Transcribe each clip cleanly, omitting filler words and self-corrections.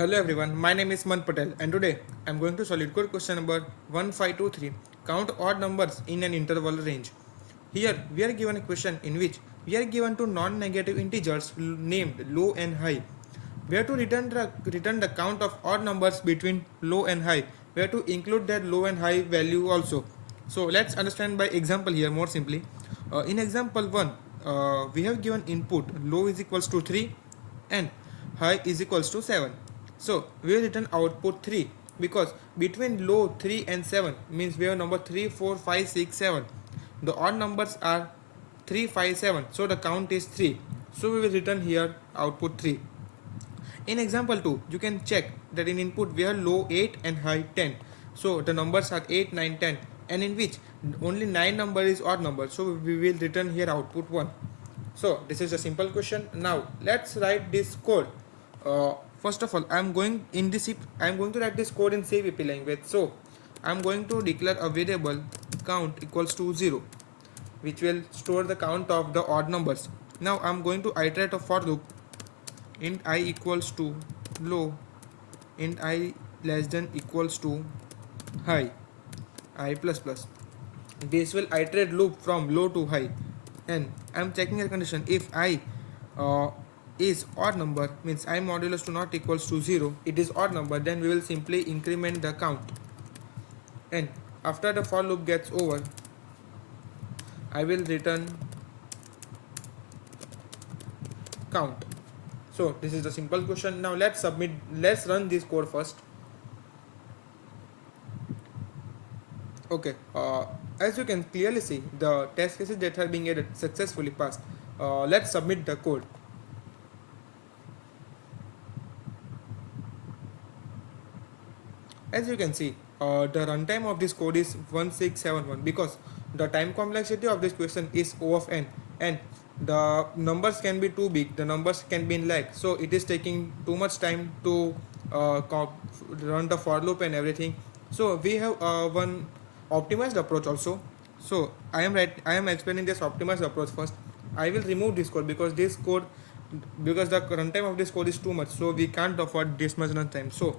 Hello everyone, my name is Man Patel and today I am going to solve LeetCode question number 1523. Count odd numbers in an interval range. Here we are given a question in which we are given two non-negative integers named low and high. We have to return the count of odd numbers between low and high. We have to include that low and high value also. So let's understand by example here more simply. In example 1, we have given input low is equals to 3 and high is equals to 7. So we will return output 3 because between low 3 and 7 means we have number 3, 4, 5, 6, 7. The odd numbers are 3, 5, 7. So the count is 3. So we will return here output 3. In example 2, you can check that in input we have low 8 and high 10. So the numbers are 8, 9, 10, and in which only 9 number is odd number. So we will return here output 1. So this is a simple question. Now let's write this code. First of all, I am going to write this code in CVP language. So I am going to declare a variable count equals to 0, which will store the count of the odd numbers. Now I am going to iterate a for loop int I equals to low, int I less than equals to high, I plus plus. This will iterate loop from low to high, and I am checking a condition. If I is odd number, means I modulus to not equals to 0, it is odd number, then we will simply increment the count, and after the for loop gets over, I will return count. So this is the simple question. Now let's run this code first. Okay, as you can clearly see, the test cases that are being added successfully passed. Let's submit the code. As you can see, the runtime of this code is 1671 because the time complexity of this question is O of n, and the numbers can be too big, the numbers can be in lag, so it is taking too much time to run the for loop and everything. So we have one optimized approach also. So I am explaining this optimized approach first. I will remove this code because the runtime of this code is too much, so we can't afford this much runtime. So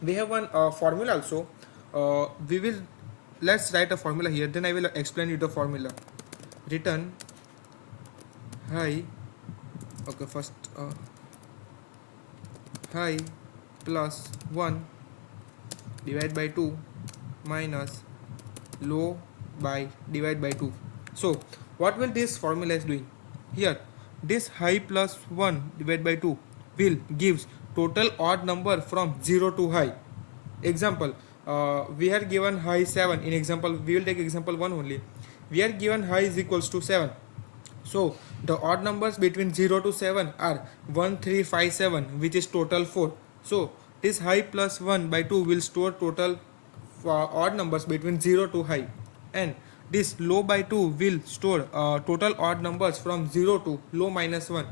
we have one formula also. Let's write a formula here, then I will explain you the formula. Return high, okay, first high plus 1 divided by 2 minus low by divide by 2. So what will this formula is doing here? This high plus 1 divided by 2 will gives total odd number from 0 to high. Example, we are given high 7. In example, we will take example 1 only. We are given high is equals to 7. So the odd numbers between 0 to 7 are 1, 3, 5, 7, which is total 4. So this high plus 1 by 2 will store total odd numbers between 0 to high, and this low by 2 will store total odd numbers from 0 to low minus 1.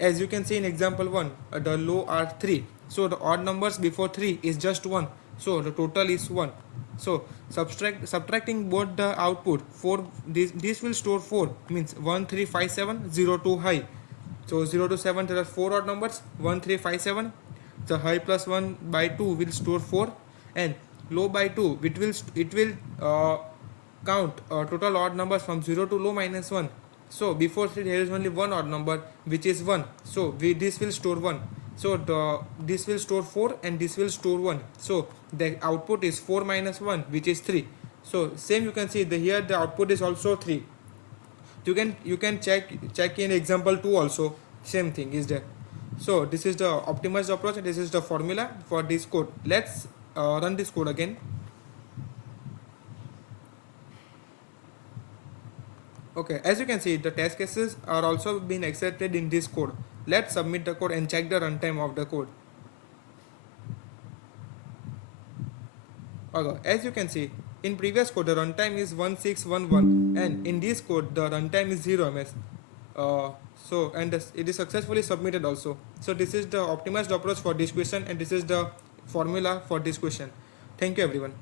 As you can see in example 1, the low are 3, so the odd numbers before 3 is just 1, so the total is 1. So subtracting both the output, 4, this will store 4, means 1, 3, 5, 7, 0 to high. So 0 to 7 there are 4 odd numbers, 1, 3, 5, 7. The high plus 1 by 2 will store 4, and low by 2 it will count total odd numbers from 0 to low minus 1. So before 3 there is only one odd number, which is 1, so this will store 1. So this will store 4 and this will store 1. So the output is 4 minus 1, which is 3. So same you can see here the output is also 3. You can check in example 2 also, same thing is there. So this is the optimized approach, and this is the formula for this code. Let's run this code again. Okay, as you can see, the test cases are also being accepted in this code. Let's submit the code and check the runtime of the code. Okay, as you can see, in previous code the runtime is 1611, and in this code the runtime is 0 ms. So and it is successfully submitted also. So this is the optimized approach for this question, and this is the formula for this question. Thank you everyone.